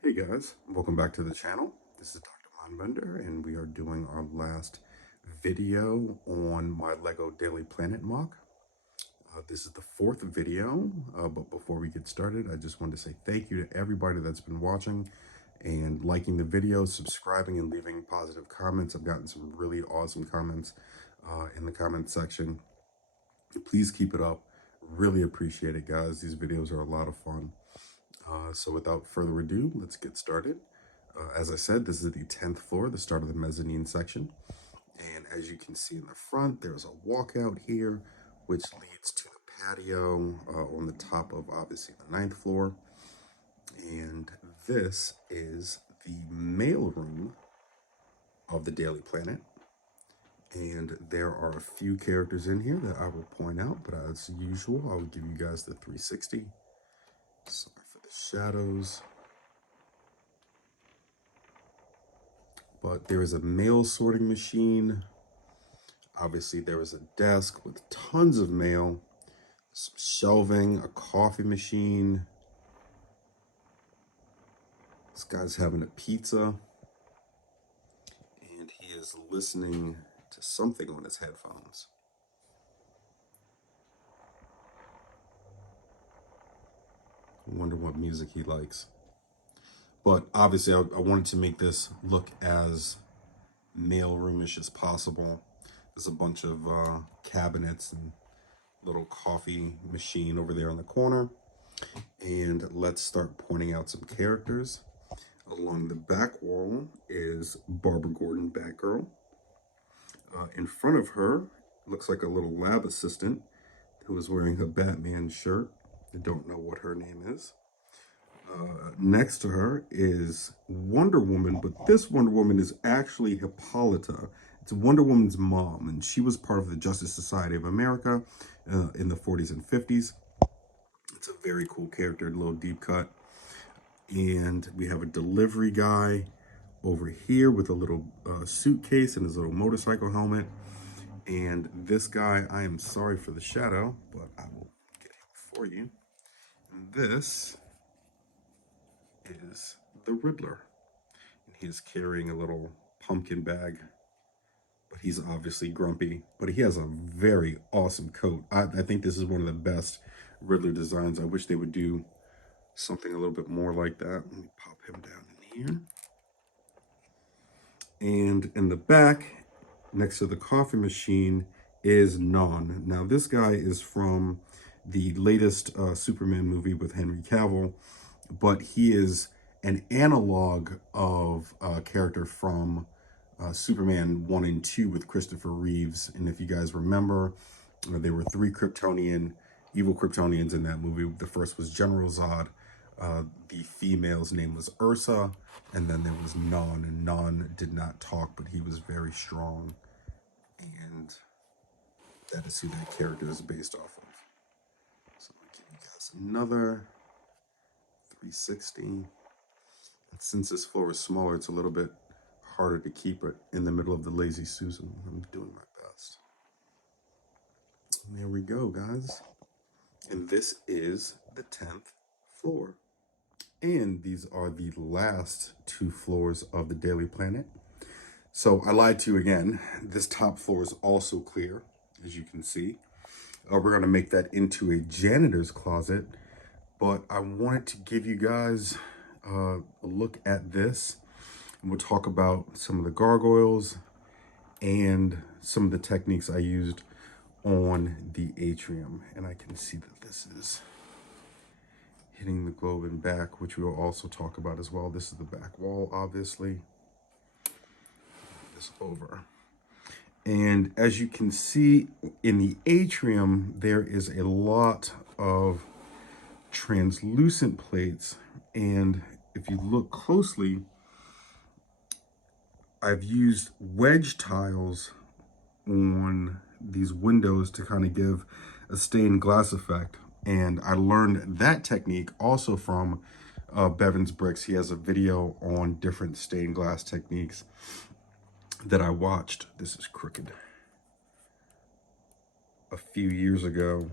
Hey guys, welcome back to the channel. This is Dr. Mindbender, and we are doing our last video on my Lego Daily Planet Moc. This is the fourth video, but before we get started, I just wanted to say thank you to everybody that's been watching and liking the video, subscribing, and leaving positive comments. I've gotten some really awesome comments in the comment section. Please keep it up. Really appreciate it, guys. These videos are a lot of fun. So without further ado, let's get started. As I said, this is the 10th floor, the start of the mezzanine section. And as you can see in the front, there's a walkout here, which leads to the patio on the top of obviously the 9th floor. And this is the mailroom of the Daily Planet. And there are a few characters in here that I will point out, but as usual, I will give you guys the 360. Sorry for the shadows. But there is a mail sorting machine. Obviously, there is a desk with tons of mail, some shelving, a coffee machine. This guy's having a pizza, and he is listening to something on his headphones. I wonder what music he likes. But obviously, I wanted to make this look as mailroomish as possible. There's a bunch of cabinets and little coffee machine over there in the corner. And let's start pointing out some characters. Along the back wall is Barbara Gordon Batgirl. In front of her looks like a little lab assistant who is wearing a Batman shirt. I don't know what her name is. Next to her is Wonder Woman, but this Wonder Woman is actually Hippolyta. It's Wonder Woman's mom, and she was part of the Justice Society of America in the 40s and 50s. It's a very cool character, a little deep cut. And we have a delivery guy over here with a little suitcase and his little motorcycle helmet. And this guy, I am sorry for the shadow, but I will get him for you. And this is the Riddler. And he's carrying a little pumpkin bag, but he's obviously grumpy. But he has a very awesome coat. I think this is one of the best Riddler designs. I wish they would do something a little bit more like that. Let me pop him down in here. And in the back, next to the coffee machine, is Non. Now, this guy is from the latest Superman movie with Henry Cavill, but he is an analog of a character from Superman 1 and 2 with Christopher Reeves. And if you guys remember, there were three evil Kryptonians in that movie. The first was General Zod. The female's name was Ursa, and then there was Non, and Non did not talk, but he was very strong, and that is who that character is based off of. So I'll give you guys another 360. And since this floor is smaller, it's a little bit harder to keep it in the middle of the Lazy Susan. I'm doing my best. And there we go, guys. And this is the 10th floor. And these are the last two floors of the Daily Planet. So I lied to you again. This top floor is also clear, as you can see. We're going to make that into a janitor's closet. But I wanted to give you guys a look at this. And we'll talk about some of the gargoyles and some of the techniques I used on the Atrium. And I can see that this is hitting the globe and back, which we will also talk about as well. This is the back wall, obviously. This over. And as you can see in the Atrium, there is a lot of translucent plates. And if you look closely, I've used wedge tiles on these windows to kind of give a stained glass effect. And I learned that technique also from Bevan's Bricks. He has a video on different stained glass techniques that I watched. This is crooked. A few years ago,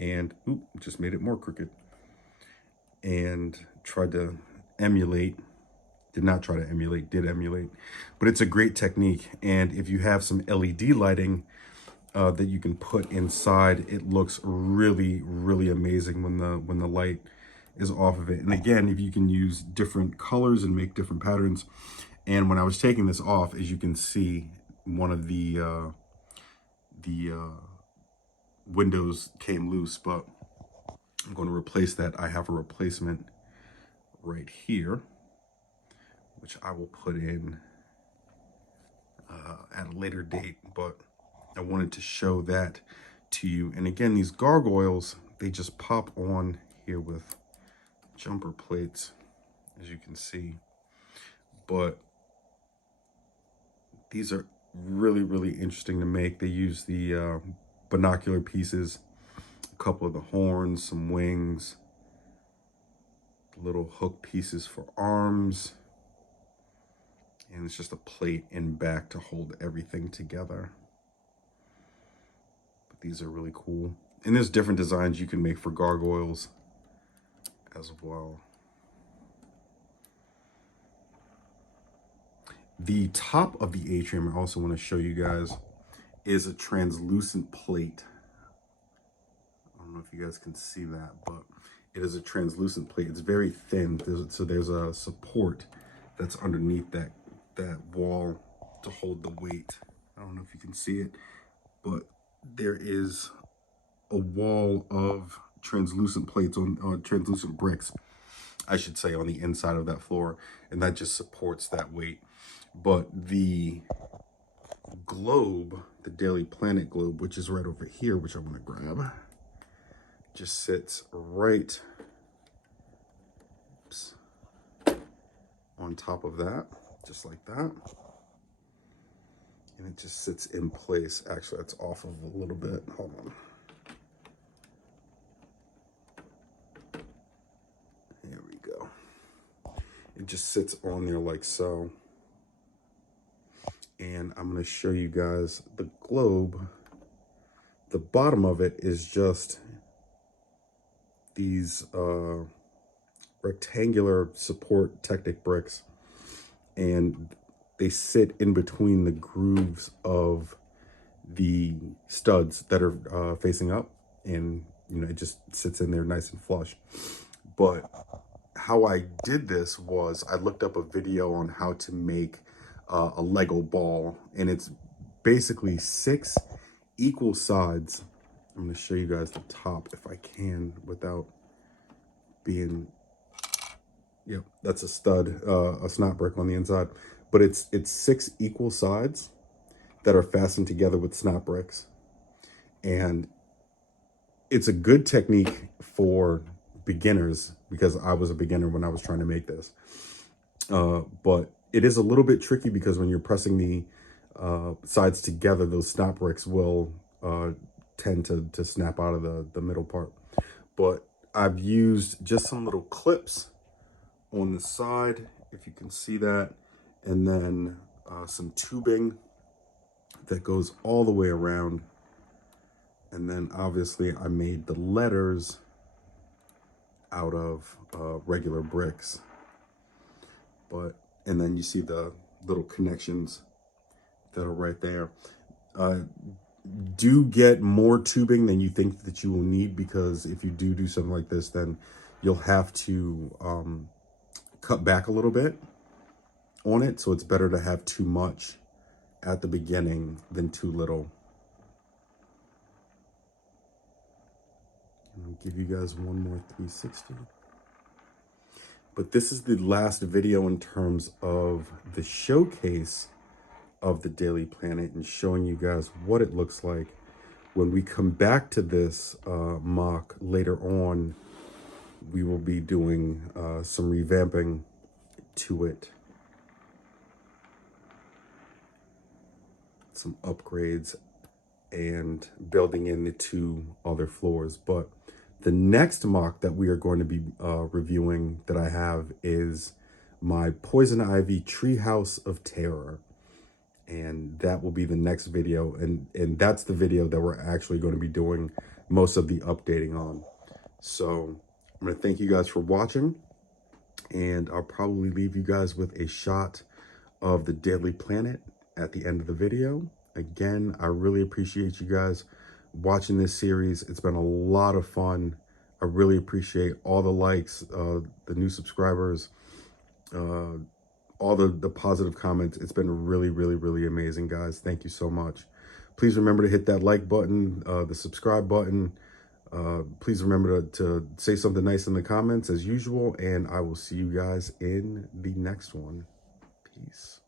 and just made it more crooked. And tried to emulate. Did not try to emulate, did emulate. But it's a great technique. And if you have some LED lighting that you can put inside, it looks really, really amazing when the light is off of it. And again, if you can use different colors and make different patterns. And when I was taking this off, as you can see, one of the windows came loose, but I'm going to replace that. I have a replacement right here, which I will put in at a later date, but I wanted to show that to you. And again, these gargoyles, they just pop on here with jumper plates, as you can see. But these are really, really interesting to make. They use the binocular pieces, a couple of the horns, some wings, little hook pieces for arms, and it's just a plate in back to hold everything together. But these are really cool. And there's different designs you can make for gargoyles as well. The top of the atrium, I also want to show you guys, is a translucent plate. I don't know if you guys can see that, but it is a translucent plate. It's very thin, so there's a support that's underneath that wall to hold the weight. I don't know if you can see it, but there is a wall of translucent plates on translucent bricks, I should say, on the inside of that floor, and that just supports that weight. But the globe, the Daily Planet globe, which is right over here, which I want to grab, just sits right on top of that, just like that. And it just sits in place. Actually, that's off of a little bit. Hold on. There we go. It just sits on there like so. And I'm going to show you guys the globe. The bottom of it is just these rectangular support Technic bricks, and they sit in between the grooves of the studs that are facing up, and you know, it just sits in there nice and flush. But how I did this was I looked up a video on how to make a Lego ball, and it's basically 6 equal sides. I'm going to show you guys the top if I can without being, yep, that's a stud, a snot brick on the inside. But it's 6 equal sides that are fastened together with snot bricks. And it's a good technique for beginners, because I was a beginner when I was trying to make this. But it is a little bit tricky because when you're pressing the sides together, those snap bricks will tend to snap out of the middle part. But I've used just some little clips on the side, if you can see that, and then some tubing that goes all the way around. And then obviously I made the letters out of regular bricks. And then you see the little connections that are right there. Do get more tubing than you think that you will need, because if you do something like this, then you'll have to cut back a little bit on it. So it's better to have too much at the beginning than too little. I'll give you guys one more 360. But this is the last video in terms of the showcase of the Daily Planet and showing you guys what it looks like. When we come back to this mock later on, we will be doing some revamping to it. Some upgrades and building in the 2 other floors. But the next mock that we are going to be reviewing that I have is my Poison Ivy Treehouse of Terror. And that will be the next video. And that's the video that we're actually going to be doing most of the updating on. So I'm going to thank you guys for watching. And I'll probably leave you guys with a shot of the Daily Planet at the end of the video. Again, I really appreciate you guys watching this series. It's been a lot of fun. I really appreciate all the likes, the new subscribers, all the positive comments. It's been really, really, really amazing, guys. Thank you so much. Please remember to hit that like button, the subscribe button. Please remember to say something nice in the comments as usual, and I will see you guys in the next one. Peace.